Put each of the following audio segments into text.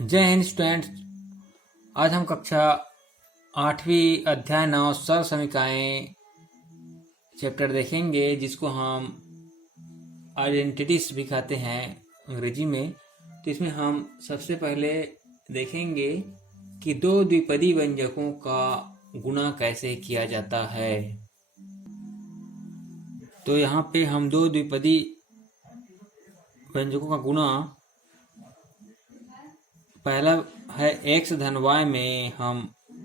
जय हिंद स्टूडेंट्स। आज हम कक्षा 8वीं अध्याय 9 सर्व समीकरणें चैप्टर देखेंगे, जिसको हम आइडेंटिटीज भी कहते हैं अंग्रेजी में। तो इसमें हम सबसे पहले देखेंगे कि दो द्विपदी व्यंजकों का गुणा कैसे किया जाता है। तो यहाँ पे हम दो द्विपदी व्यंजकों का गुणा, पहला है x धन y में हम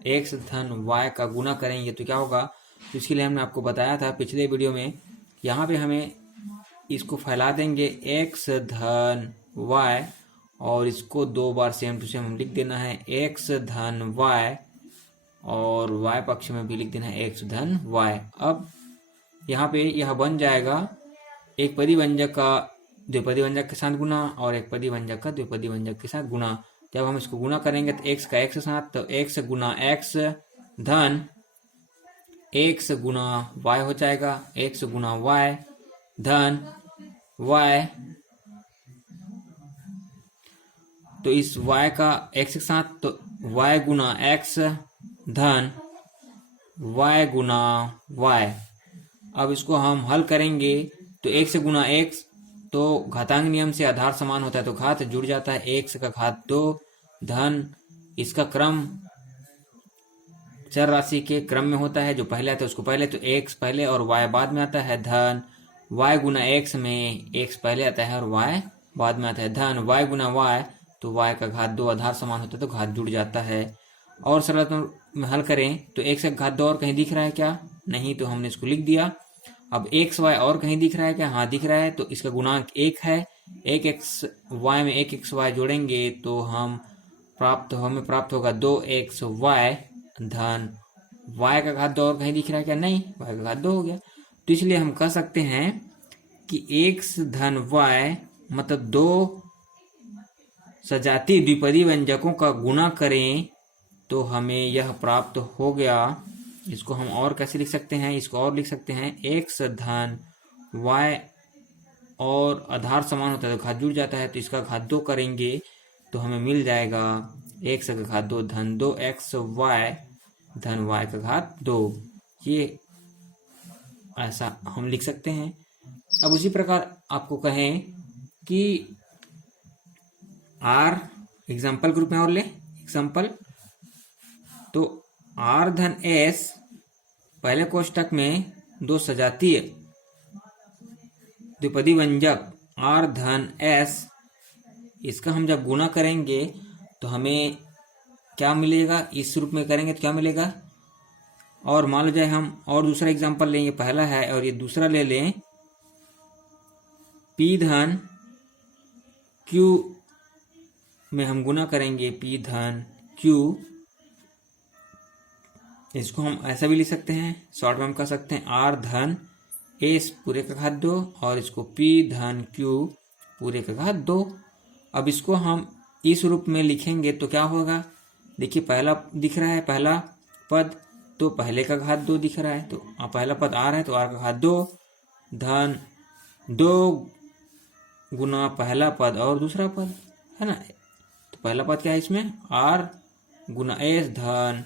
x धन y का गुणा करेंगे तो क्या होगा। तो इसके लिए हमने आपको बताया था पिछले वीडियो में। यहाँ पे हमें इसको फैला देंगे x धन y और इसको दो बार सेम टू सेम हम लिख देना है x धन y, और y पक्ष में भी लिख देना है x धन y। अब यहाँ पे यह बन जाएगा एक पदी व्यंजक का द्विपदी व्यंजक के साथ गुणा और एक पदी व्यंजक का द्विपदी व्यंजक के साथ गुणा। जब हम इसको गुणा करेंगे तो x का x के साथ, तो x गुना x धन x गुना y हो जाएगा, x गुना y धन y। तो इस y का x के साथ तो y गुना x धन y गुना y। अब इसको हम हल करेंगे तो x गुना x, तो घातांक नियम से आधार समान होता है तो घात जुड़ जाता है। x का घात 2 धन इसका क्रम चर राशि के क्रम में होता है, जो पहले आता है उसको पहले, तो x पहले और y बाद में आता है, धन y गुना x में x पहले आता है और y बाद में आता है, धन y गुना y, तो y का घात 2 आधार समान होता है तो घात जुड़ जाता है। और सरल में हल करें तो x का घात 2 और कहीं दिख रहा है क्या? नहीं, तो हमने इसको लिख दिया। अब x y और कहीं दिख रहा है क्या? हाँ दिख रहा है, तो इसका गुणांक 1 है। 1xy में 1xy जोड़ेंगे तो हमें प्राप्त होगा 2xy धन y का घात 2 और कहीं दिख रहा है क्या? नहीं, y का घात 2 हो गया। तो इसलिए हम कह सकते हैं कि x धन y मतलब दो सजातीय द्विपदी व्यंजकों का गुणा करें तो हमें यह प्राप्त हो गया। इसको हम और कैसे लिख सकते हैं? इसको और लिख सकते हैं x धन y, और आधार समान होता है तो घात जुड़ जाता है, तो इसका घात 2 करेंगे तो हमें मिल जाएगा x का घात 2 धन 2xy धन y का घात 2। ये ऐसा हम लिख सकते हैं। अब उसी प्रकार आपको कहें कि r एग्जाम्पल ग्रुप में और ले एग्जाम्पल, तो r धन s पहले कोष्टक में दो सजातीय द्विपदी व्यंजक r धन s, इसका हम जब गुणा करेंगे तो हमें क्या मिलेगा? इस रूप में करेंगे तो क्या मिलेगा? और मान लो जाए हम और दूसरा एग्जांपल लेंगे, पहला है और ये दूसरा ले लें, p धन q में हम गुणा करेंगे p धन q। इसको हम ऐसा भी लिख सकते हैं, शॉर्ट में हम कह सकते हैं r धन s पूरे का घात 2 और इसको p धन q पूरे का घात 2। अब इसको हम इस रूप में लिखेंगे तो क्या होगा? देखिए पहला दिख रहा है पहला पद, तो पहले का घात 2 दिख रहा है, तो पहला पद r है तो r का घात 2 धन 2 गुना पहला पद और दूसरा पद है ना। तो पहला पद क्या है इसमें? r गुना s धन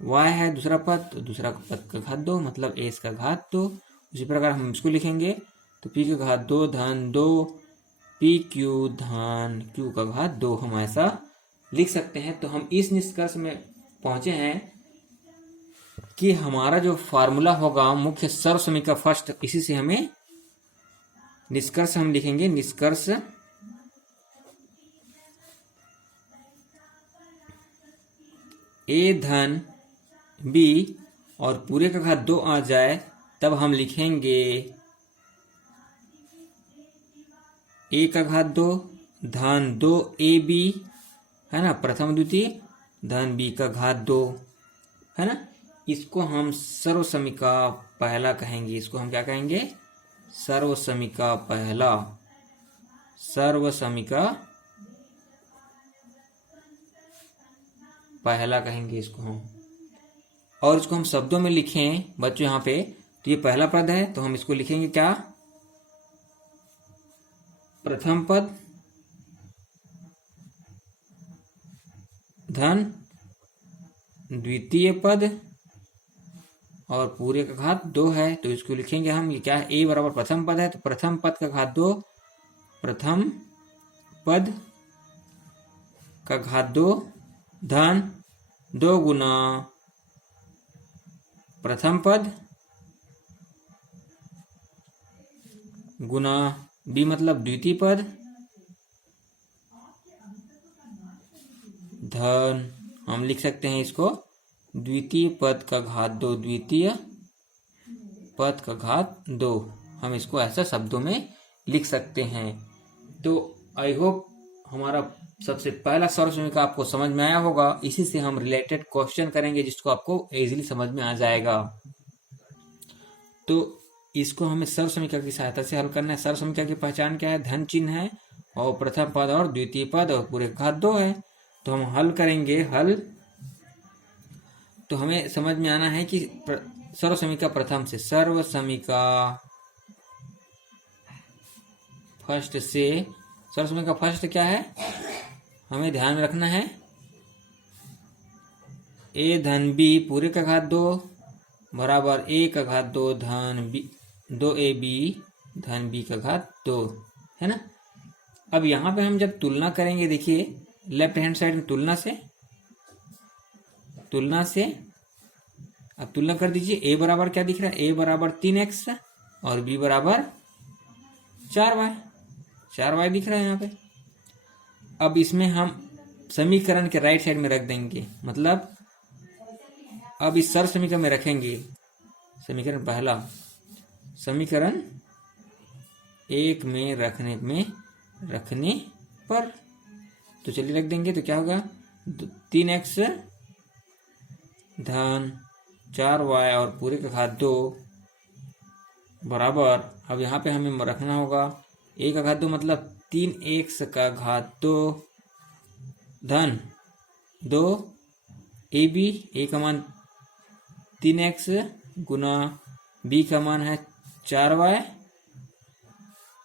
y है दूसरा पद, तो दूसरा पद का घात 2 मतलब s का घात 2। उसी प्रकार हम इसको लिखेंगे तो p का घात 2 धन 2 pq धन q का घात 2, हम ऐसा लिख सकते हैं। तो हम इस निष्कर्ष में पहुंचे हैं कि हमारा जो फार्मूला होगा मुख्य सर्व समीकरण फर्स्ट, इसी से हमें निष्कर्ष हम लिखेंगे। निष्कर्ष a धन b और पूरे का घात 2 आ जाए तब हम लिखेंगे a का घात 2 धन 2ab है ना, प्रथम द्वितीय, धन b का घात 2 है ना। इसको हम सर्व समीकरण पहला कहेंगे। इसको हम क्या कहेंगे? सर्व समीकरण पहला, सर्व समीकरण पहला कहेंगे इसको हम। और इसको हम शब्दों में लिखें बच्चों यहाँ पे, तो ये पहला पद है तो हम इसको लिखेंगे क्या? प्रथम पद धन द्वितीय पद और पूरे का घात 2 है, तो इसको लिखेंगे हम, ये क्या है, a बराबर प्रथम पद है, तो प्रथम पद का घात 2, प्रथम पद का घात 2 धन 2 गुना प्रथम पद गुना b मतलब द्वितीय पद धन, हम लिख सकते हैं इसको द्वितीय पद का घात 2, द्वितीय पद का घात 2, हम इसको ऐसा शब्दों में लिख सकते हैं। तो आई होप हमारा सबसे पहला सर्वसमीका आपको समझ में आया होगा। इसी से हम रिलेटेड क्वेश्चन करेंगे जिसको आपको इजीली समझ में आ जाएगा। तो इसको हमें सर्वसमीका की सहायता से हल करना है। सर्वसमीका की पहचान क्या है, धन चिन्ह है और प्रथम पद और द्वितीय पद और पूरे घात 2 है। तो हम हल करेंगे, हल तो हमें समझ में आना है कि सर्वसमीका प्रथम से, सर्वसमीका फर्स्ट से, सर्वसमीका फर्स्ट क्या है, हमें ध्यान रखना है a धन b पूरे का घात 2 बराबर a का घात 2 धन b 2ab धन b का घात 2 है ना। अब यहाँ पे हम जब तुलना करेंगे, देखिए लेफ्ट हैंड साइड में तुलना से अब तुलना कर दीजिए। a बराबर क्या दिख रहा है, a बराबर 3x और b बराबर 4y दिख रहा है यहाँ पे। अब इसमें हम समीकरण के राइट साइड में रख देंगे, मतलब अब इस सर्वसमीकरण में रखेंगे, समीकरण पहला, समीकरण 1 में रखने पर, तो चलिए रख देंगे। तो क्या होगा, 3x धन 4y और पूरे का घात 2 बराबर, अब यहाँ पे हमें रखना होगा a का घात 2 मतलब 3x का घात 2 धन 2ab, a का मान 3x गुना b का मान है 4y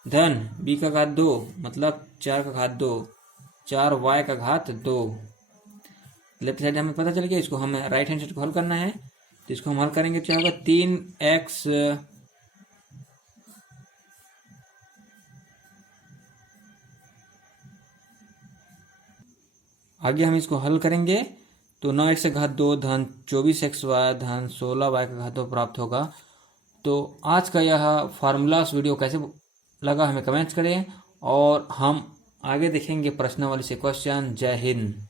धन b का घात 2 मतलब 4 का घात 2, 4y का घात 2। लेफ्ट साइड हमें पता चल गया, इसको हमें राइट हैंड साइड को हल करना है। तो इसको हम हल करेंगे, क्या होगा, 3x आगे हम इसको हल करेंगे तो 9x का घात 2 धन 24xy धन 16y का घात 2 प्राप्त होगा। तो आज का यह फार्मूलास वीडियो कैसे लगा हमें कमेंट्स करें, और हम आगे देखेंगे प्रश्नावली से क्वेश्चन। जय हिंद।